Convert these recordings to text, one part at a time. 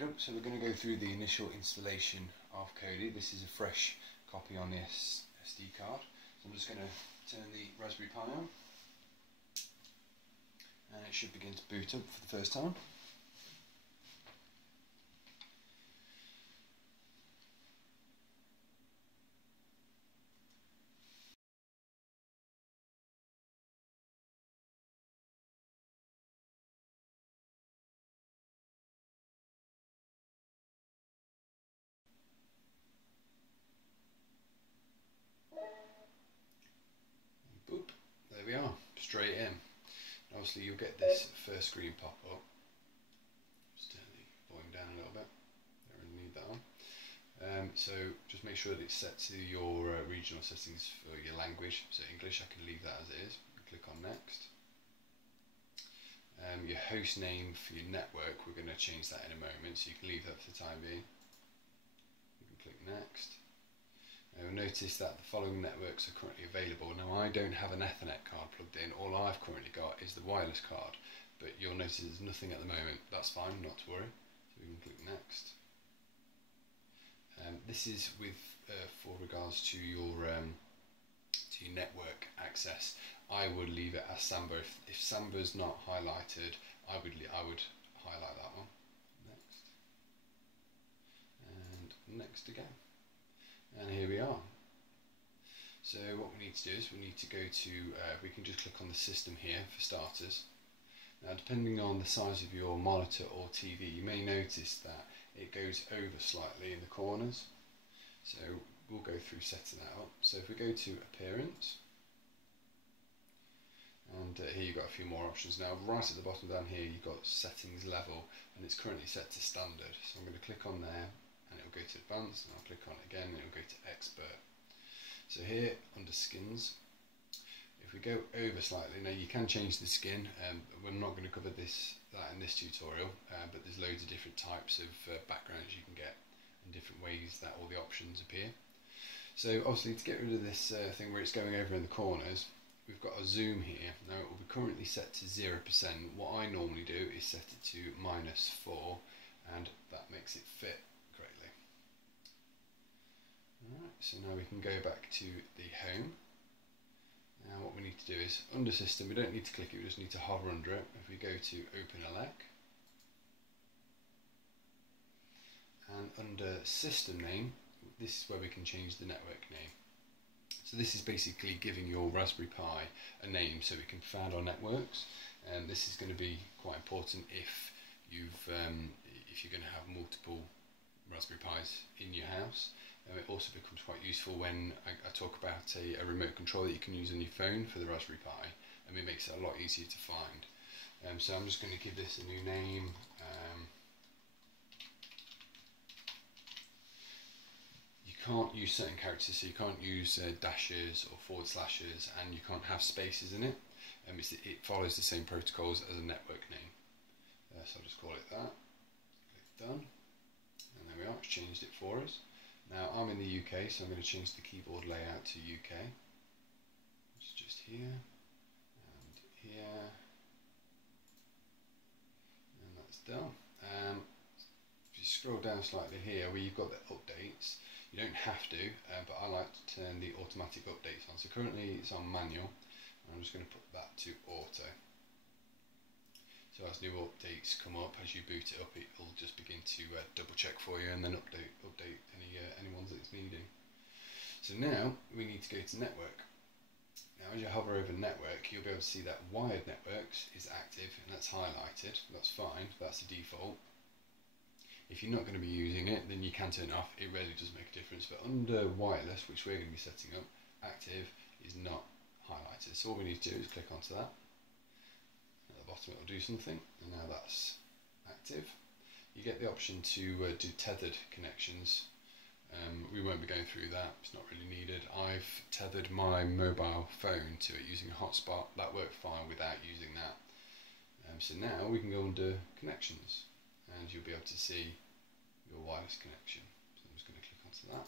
Okay, so we're going to go through the initial installation of Kodi. This is a fresh copy on the SD card. So I'm just going to turn the Raspberry Pi on, and it should begin to boot up for the first time. Boop, there we are, straight in. Obviously you'll get this first screen pop up. Just turn the volume down a little bit, don't really need that on. So just make sure that it's set to your regional settings for your language. So English, I can leave that as it is. Click on next. Your host name for your network, we're going to change that in a moment, so you can leave that for the time being. You can click next. You'll notice that the following networks are currently available. Now I don't have an Ethernet card plugged in, all I've currently got is the wireless card, but you'll notice there's nothing at the moment. That's fine, not to worry. So we can click next. This is with for regards to your network access. I would leave it as Samba. If Samba's not highlighted, I would highlight that one. Next. And next again. And here we are. So what we need to do is we need to go to, we can just click on the system here for starters. Now depending on the size of your monitor or TV, you may notice that it goes over slightly in the corners. So we'll go through setting that up. So if we go to appearance, and here you've got a few more options. Now right at the bottom down here you've got settings level, and it's currently set to standard. So I'm going to click on there and it will go to advanced, and I'll click on it again and it will go to expert. So here under skins, if we go over slightly, now you can change the skin. We're not going to cover that in this tutorial, but there's loads of different types of backgrounds you can get and different ways that all the options appear. So obviously to get rid of this thing where it's going over in the corners, we've got a zoom here. Now it will be currently set to 0%. What I normally do is set it to -4, and that makes it fit correctly. Alright, so now we can go back to the home. Now what we need to do is, under system, we don't need to click it, we just need to hover under it. If we go to open elec, and under system name, this is where we can change the network name. So this is basically giving your Raspberry Pi a name so it can be found on networks, and this is going to be quite important if you're going to have multiple Raspberry Pis in your house. It also becomes quite useful when I talk about a remote control that you can use on your phone for the Raspberry Pi, and it makes it a lot easier to find. So I'm just going to give this a new name. You can't use certain characters, so you can't use dashes or forward slashes, and you can't have spaces in it. It follows the same protocols as a network name. So I'll just call it that. Click done, and there we are, it's changed it for us. Now I'm in the UK, so I'm going to change the keyboard layout to UK. It's just here, and here, and that's done. If you scroll down slightly here where you've got the updates, you don't have to, but I like to turn the automatic updates on. So currently it's on manual, and I'm just going to put that to auto. So as new updates come up, as you boot it up, it will just begin to double check for you and then update any ones that it's needing. So now we need to go to network. Now as you hover over network, you'll be able to see that wired networks is active, and that's highlighted. That's fine, that's the default. If you're not going to be using it, then you can turn it off. It really does make a difference. But under wireless, which we're going to be setting up, active is not highlighted. So all we need to do is click onto that. At the bottom it will do something, and now that's active. You get the option to do tethered connections. We won't be going through that, it's not really needed. I've tethered my mobile phone to it using a hotspot. That worked fine without using that. So now we can go under connections, and you'll be able to see your wireless connection. So I'm just going to click onto that.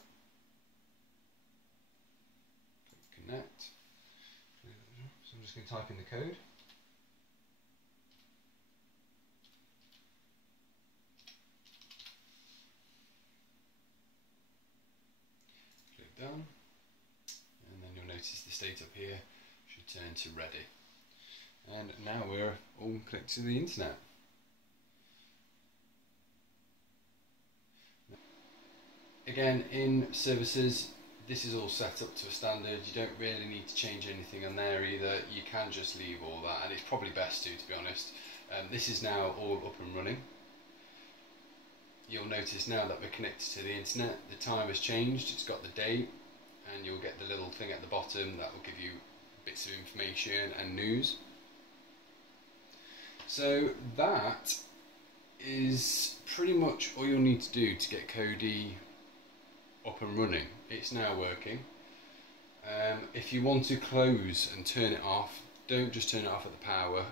Click connect. So I'm just going to type in the code. setup here should turn to ready. And now we're all connected to the internet. Again, in services, this is all set up to a standard. You don't really need to change anything on there either. You can just leave all that, and it's probably best to be honest. This is now all up and running. You'll notice now that we're connected to the internet, the time has changed, it's got the date, and you'll get the little thing at the bottom that will give you bits of information and news. So that is pretty much all you'll need to do to get Kodi up and running. It's now working. If you want to close and turn it off, don't just turn it off at the power,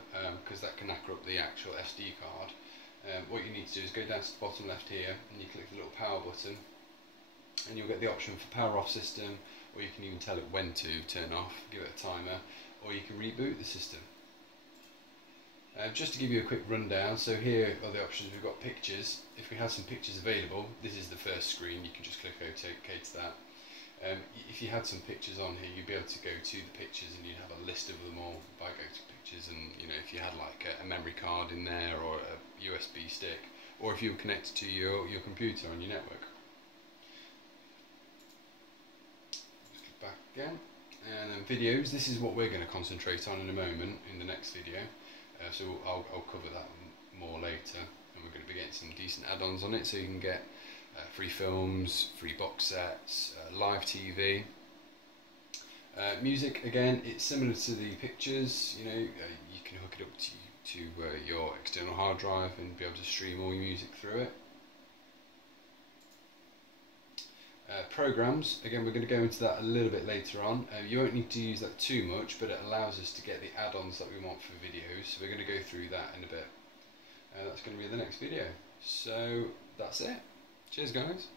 because that can knacker up the actual SD card. What you need to do is go down to the bottom left here and you click the little power button, and you'll get the option for power off system, or you can even tell it when to turn off, give it a timer, or you can reboot the system. Just to give you a quick rundown, so here are the options. We've got pictures. If we have some pictures available, this is the first screen, you can just click OK to that. If you had some pictures on here, you'd be able to go to the pictures and you'd have a list of them all by go to pictures, and you know, if you had like a memory card in there or a USB stick, or if you were connected to your computer on your network. Just click back again, and then videos. This is what we're going to concentrate on in a moment in the next video. So I'll cover that more later, and we're going to be getting some decent add-ons on it, so you can get free films, free box sets, live TV. Music, again, it's similar to the pictures. You know, you can hook it up to your external hard drive and be able to stream all your music through it. Programs, again, we're going to go into that a little bit later on. You won't need to use that too much, but it allows us to get the add-ons that we want for videos, so we're going to go through that in a bit. That's going to be the next video. So that's it. Cheers guys.